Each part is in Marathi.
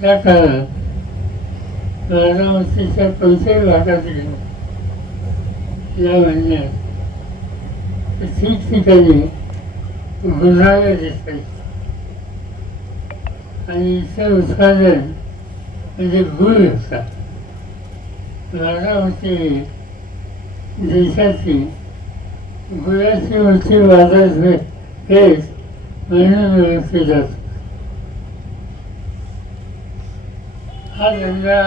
त्या काळात बारामतीच्या कोणत्याही भागात गेलो या महिन्यात ठिकठिकाणी गुन्हागार दिसायचे आणि इथं उत्पादन म्हणजे गुळ होता. बारामती देशाची गुळाची मोठी बाजारपेठ म्हणून ओळखली जाते. हा धंदा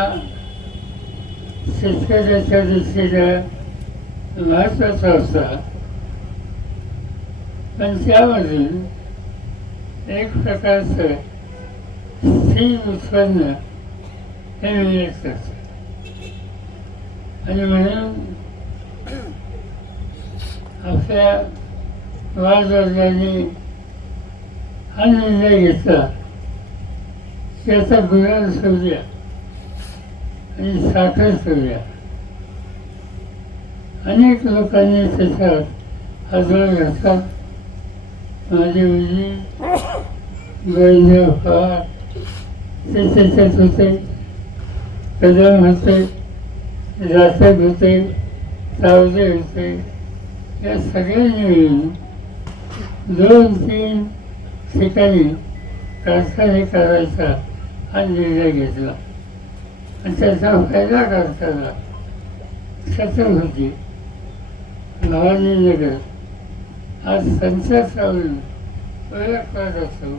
शेतकऱ्याच्या दृष्टीनं महत्त्वाचा होता, पण त्यामधून एक प्रकारचं स्थिर उत्पन्न हे मिळत असतं आणि म्हणून आपल्या वादवडिलांनी हा निर्णय घेतला की आता गुलाल सोडूया आणि साखर सोडूया. अनेक लोकांनी त्याच्यात हातभार घातला. माझे वडील गोविंदराव पवार ते त्याच्यात होते, कदम होते, रासप होते, सावजे होते. या सगळ्यांनी मिळून 2-3 ठिकाणी कारखाने करायचा हा निर्णय घेतला आणि त्याचा फायदा कारखाना छत्रपती भवानीनगर आज संचार चालून ओळखला जातो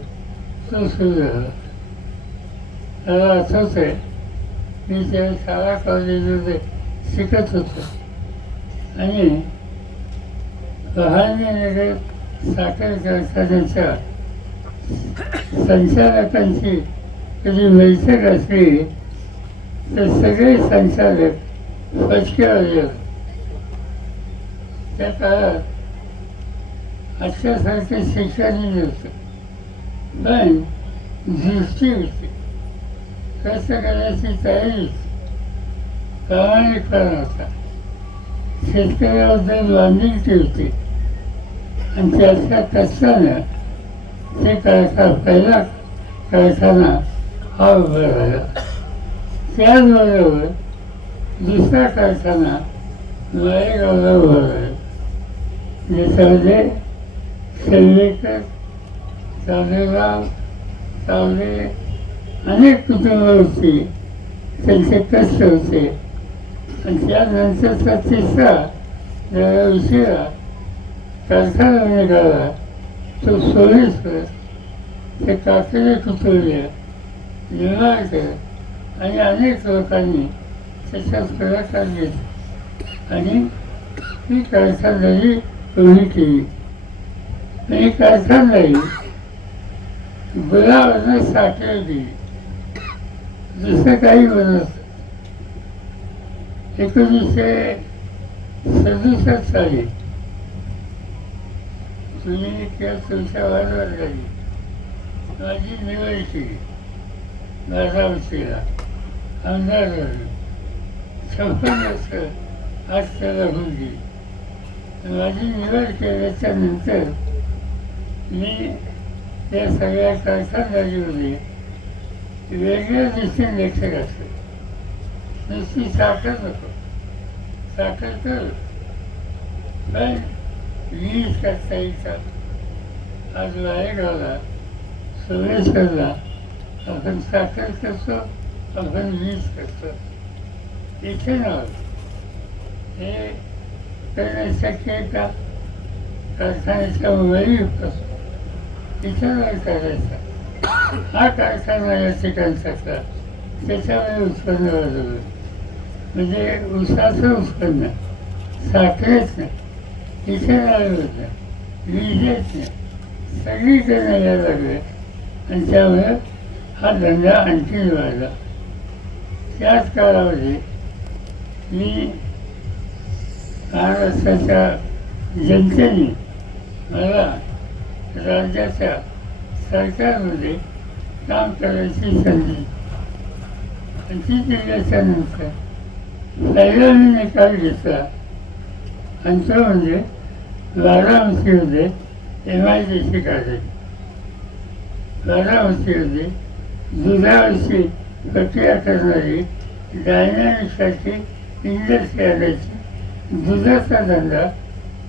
तो सुरू झाला. मला आठवत आहे मी त्या शाळा कॉलेजमध्ये शिकत होतो आणि भवानीनगर साखर कारखान्याच्या संचालकांची कधी बैठक असली तर सगळे संचालक पचक्यावर येत. त्या काळात आजच्यासारखे शिक्षणही नव्हतं, पण दृष्टी होती, कष्ट करण्याची तयारी होती, प्रामाणिकपणा होता, शेतकऱ्याबद्दल बांधिलकी होती आणि त्याच्या कष्टानं ते पहिला कारखाना हा उभा राहिला. त्याचबरोबर दुसरा कारखाना माळेगावला उभा राहिला, ज्याच्यामध्ये शेल्लेकर, सावलेराव, सावले अनेक कुटुंब होती, त्यांचे कष्ट होते. आणि त्यानंतरचा तिसरा जरा उशिरा कारखाना निघाला तो सोमेश्वर, ते काकडे कुटुंबीय, निंबाळकर आणि अनेक लोकांनी त्याच्यात पुढाकार घेतला आणि ही कारखानदारी उभी केली. आणि कारखानदारी गुलाबानं साखर दिली, दुसरं काही बनत. 1967 साली तुम्ही किंवा तुमच्या वादवडिलांनी माझी निवड केली. बारामतीला आमदार झालो, 56 वर्ष आज त्याला होऊन गेली. माझी निवड केल्याच्या नंतर मी या सगळ्या कारखानदारीमध्ये वेगळ्या दृष्टीने लक्ष घातलं. नुसती साखर नको, साखर कर, पण वीज करता येतात. आज वाळेगावला सोमेश्वरला आपण साखर करतो, आपण वीज करतो. इथे नव्हतं हे करणे शक्य आहे का? कारखान्याच्या वरीपासून इथं करायचा हा कारखाना या ठिकाणचा त्याच्यामध्ये उत्पन्न वाढवलं. म्हणजे ऊसाचं उत्पन्न, साखरेचं इथे नाही होतं, विजेच नाही, सगळीकडे यायला लागले आणि त्यामुळे हा धंदा आणखी वाढला. त्याच काळामध्ये मी महाराष्ट्राच्या जनतेने मला राज्याच्या सरकारमध्ये काम करायची संधी आणि ती दिल्याच्यानंतर पहिला मी निकाल घेतला आणि तो म्हणजे बारामतीमध्ये MIDC काढली. बारामतीमध्ये दुधावरची प्रक्रिया करणारी डायनॅमिक्सची इंडस्ट्री आणायची. दुधाचा धंदा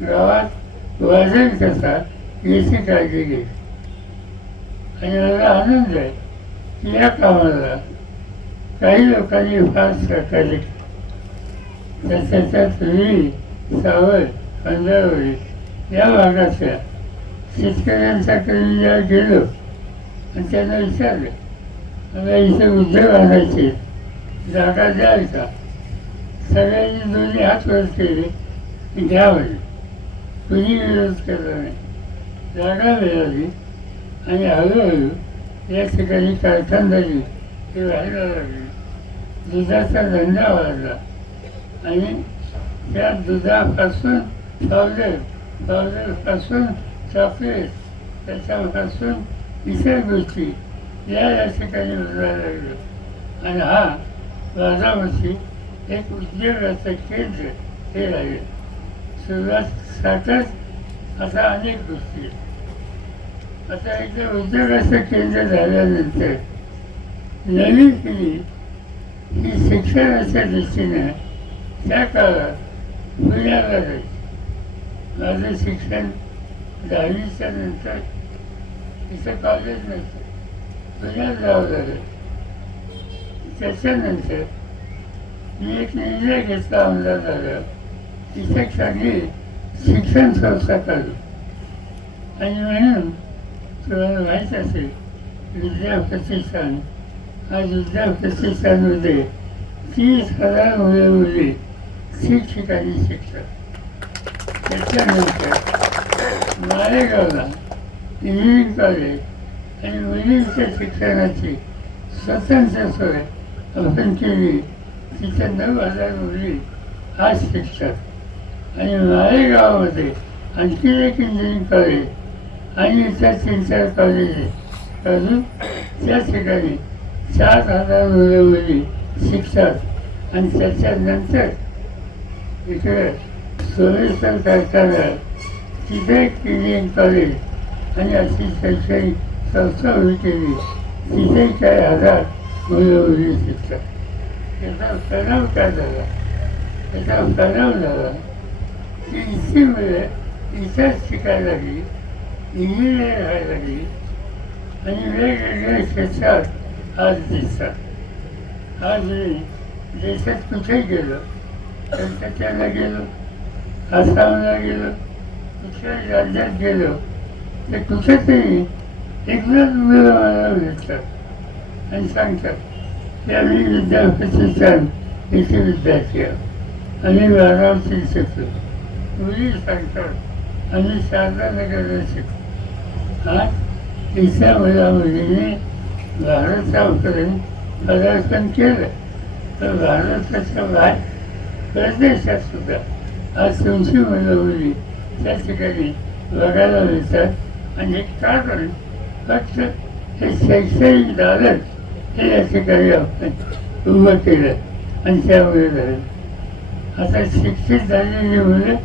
गावात वाजेल कसा याची काळजी घ्यायची. आणि मला आनंद आहे की या कामाला काही लोकांनी फार सहकार्य केलं. त्याच्यात विहीर, सावळ, अंधारवडी या भागातल्या शेतकऱ्यांच्याकडे मी जेव्हा गेलो आणि त्यांना विचारलं, मला इथे उद्योग आणायचे, जागा द्याल का? सगळ्यांनी दोन्ही हात वर केले, घ्या म्हणजे. कुणी विरोध केला नाही. जागा मिळाली आणि हळूहळू या ठिकाणी कारखानदारी हे व्हायला लागली. दुधाचा धंदा वाढला आणि त्या दुधापासून पावडर, पावडरपासून चॉकलेट, त्याच्यापासून इतर गोष्टी या ठिकाणी उतरायला लागल्या. आणि हा बाजारामध्ये एक उद्योगाचं केंद्र हे लागले. सुरुवात साठच असा अनेक गोष्टी. आता एकदा उद्योगाचं केंद्र झाल्यानंतर नवीन पिढी ही शिक्षणाच्या दृष्टीनं त्या काळात पुण्याला जायची. माझं शिक्षण 10वीच्या नंतर तिथं कॉलेज नव्हतं, पुण्यात जावं लागलं. त्याच्यानंतर मी एक निर्णय घेतला आमदार झाला, तिथे चांगली शिक्षण संस्था काढू. आणि म्हणून तुम्हाला माहीत असेल विद्याप्रतिष्ठान, आज विद्याप्रतिष्ठानमध्ये 30,000 मुले मुली ठिकठिकाणी शिकतात. त्याच्यानंतर मालेगावला इंजिनिअरिंग कॉलेज आणि मुलींच्या शिक्षणाची स्वतंत्र सोय आपण केली. तिथे 9,000 मुली आज शिकतात. आणि मालेगावामध्ये आणखी एक इंजिनिअरिंग कॉलेज आणि इतर 3-4 कॉलेजेस अजून त्या ठिकाणी 4,000 मुलं मुली शिकतात. आणि त्याच्यानंतर इकडे सोमेश्वर कारखाना, तिथे एक इंजिनिअरिंग कॉलेज आणि अशी शैक्षणिक संस्था उभी केली. तिथे काही 1000 मुलं मुली शिकतात. त्याचा परिणाम काय झाला? त्याचा परिणाम झाला की इतकी मुलं इथंच शिकायला लागली, इंजिनिअर व्हायला लागली आणि वेगवेगळ्या क्षेत्रात आज दिसतात. आज मी देशात कुठेही गेलो, कलकत्त्याला गेलो, आसामला गेलो, कुठल्याही राज्यात गेलो, तर कुठेतरी एकदाच मुलं मला भेटतात आणि सांगतात की आम्ही विद्याप्रतिष्ठान इथे विद्यार्थी आहोत, आम्ही बारामतीत शिकतो. मुली सांगतात आम्ही शारदानगरला शिकतो. आज इथल्या मुलामुलीने भारतापर्यंत पदार्पण केलं, तर भारताच्या बाहेर परदेशात सुद्धा आज 200 मुलं मुली त्या ठिकाणी बघायला मिळतात. आणि एक कारण फक्त हे शैक्षणिक दालन हे या ठिकाणी आपण उभं केलं आणि त्यामुळे झालं. आता शिक्षित झालेली मुलं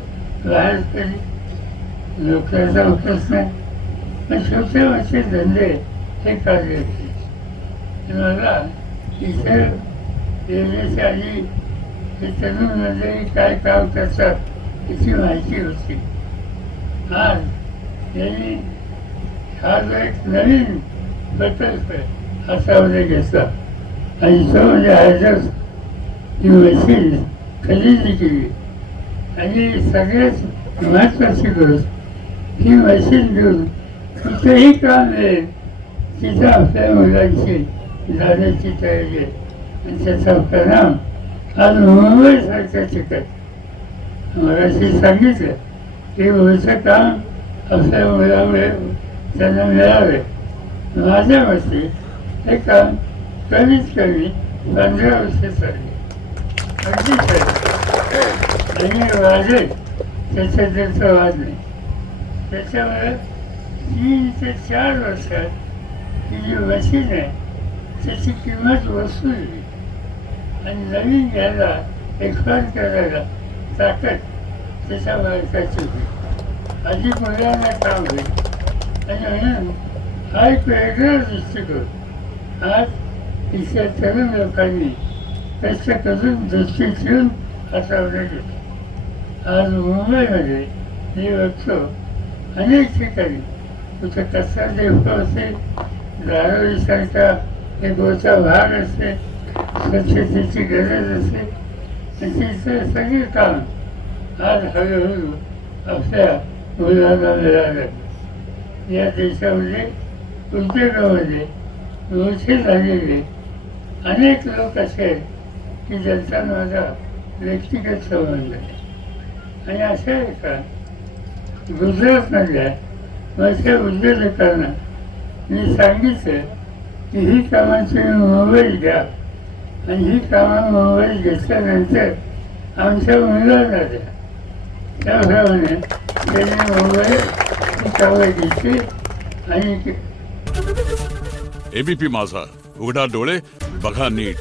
बाहेर कधी नोकऱ्याचा अवकाश नाही, पण छोटे मोठे धंदे हे काढले. मला इथे येण्याच्या आधी हे तरुण मंडळी काय काम करतात याची माहिती होती. आज यांनी हा जो एक नवीन प्रकल्प हातामध्ये घेतला आणि तो म्हणजे हायड्रोस ही मशीन खरेदी केली. आणि सगळ्यात महत्त्वाची गोष्ट ही मशीन घेऊन कुठेही काम मिळेल तिथं आपल्या मुलांची जाण्याची तयारी आहे. आणि त्याचा परिणाम आज मुंबईसारख्या ठिकाणी मगाशी सांगितलं की पुढचं काम आपल्या मुलामुळे त्यांना मिळावे. माझ्या मते हे काम कमीत कमी 15 वर्षे चालले, अगदी चालले आणि वाढेल त्याच्यात त्याचा वाद नाही. त्याच्यामुळे 3 ते 4 वर्षात ही जी मशीन आहे त्याची किंमत वसूलली आणि नवीन घ्यायला एक्सपायर करायला ताकद त्याच्या मालकाची होती. अधिक मुलांना काम होईल. आणि म्हणून हा एक वेगळा दृष्टिकोन आज तिथल्या तरुण लोकांनी कष्ट करून दृष्टी ठेवून हातावले घेतलं. आज मुंबईमध्ये मी बघतो अनेक ठिकाणी कुठे कचरा देव असेल, दारोलीसारखा एक मोठा भाग असते, स्वच्छतेची गरज असते, तिचं सगळे काम आज हळूहळू आपल्या मुलांना मिळालं. या देशामध्ये उद्योगामध्ये मोठे झालेले अनेक लोक असे आहेत की ज्यांचा माझा व्यक्तिगत संबंध आहे. आणि असं आहे का, गुजरातमधल्या माझ्या उद्योजकांना मी सांगितलं की ही कामं तुम्ही मुंबईत घ्या आणि ही कामं मुंबईत घेतल्यानंतर आमच्या मुलांना द्या. त्याप्रमाणे त्यांनी मुंबईत ही कामं घेतली. आणि एबीपी माझा, उघडा डोळे बघा नीट.